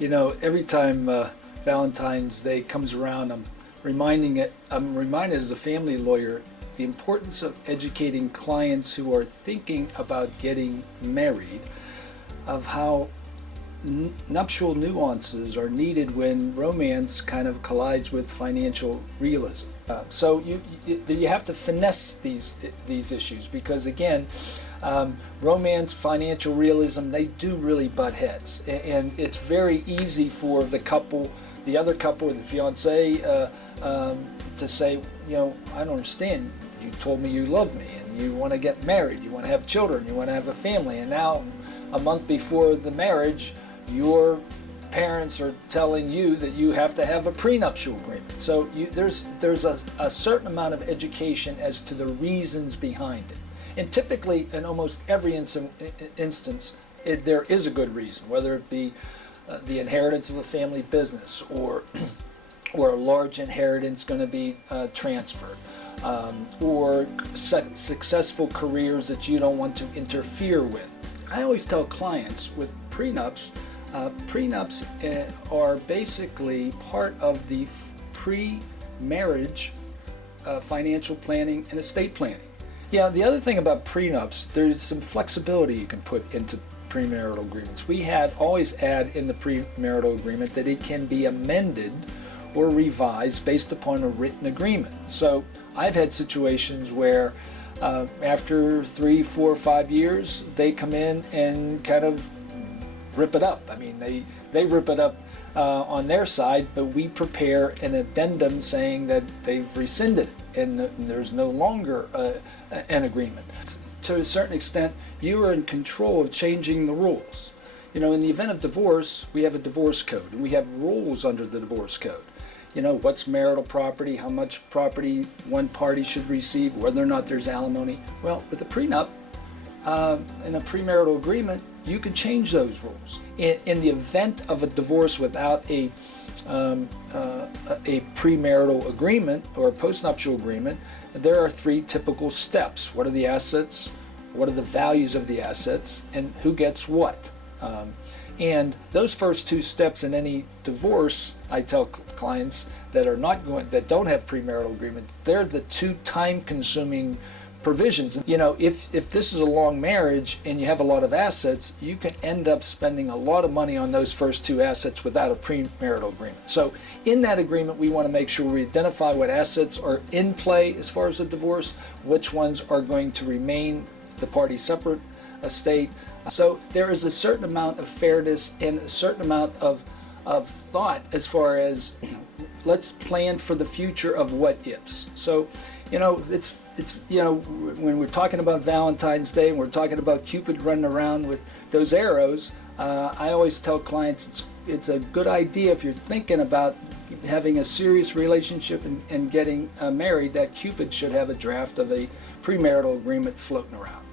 You know, every time Valentine's Day comes around, I'm reminded as a family lawyer the importance of educating clients who are thinking about getting married of how nuptial nuances are needed when romance kind of collides with financial realism. So you have to finesse these issues because, again, romance, financial realism, they do really butt heads, and it's very easy for the other couple, or the fiance, to say, you know, I don't understand. You told me you love me, and you want to get married, you want to have children, you want to have a family, and now, a month before the marriage, your parents are telling you that you have to have a prenuptial agreement. So there's a certain amount of education as to the reasons behind it. And typically, in almost every instance, there is a good reason, whether it be the inheritance of a family business or a large inheritance going to be transferred, or successful careers that you don't want to interfere with. I always tell clients with prenups, prenups are basically part of the pre-marriage financial planning and estate planning. Yeah, the other thing about prenups, there's some flexibility you can put into premarital agreements. We always add in the premarital agreement that it can be amended or revised based upon a written agreement. So I've had situations where after 3, 4, 5 years, they come in and kind of rip it up. I mean, they rip it up on their side, but we prepare an addendum saying that they've rescinded it and there's no longer an agreement. To a certain extent, you are in control of changing the rules. You know, in the event of divorce, we have a divorce code, and we have rules under the divorce code. You know, what's marital property, how much property one party should receive, whether or not there's alimony. Well, with a prenup, in a premarital agreement, you can change those rules. In the event of a divorce without a premarital agreement or a postnuptial agreement, there are 3 typical steps. What are the assets? What are the values of the assets? And who gets what? And those first 2 steps in any divorce, I tell clients that don't have premarital agreement, they're the 2 time-consuming provisions. You know, if this is a long marriage and you have a lot of assets, you can end up spending a lot of money on those first 2 assets without a premarital agreement. So in that agreement, we want to make sure we identify what assets are in play as far as the divorce, which ones are going to remain the party's separate estate. So there is a certain amount of fairness and a certain amount of thought as far as, let's plan for the future of what ifs. So, you know, it's you know, when we're talking about Valentine's Day and we're talking about Cupid running around with those arrows, I always tell clients it's a good idea, if you're thinking about having a serious relationship and getting married, that Cupid should have a draft of a premarital agreement floating around.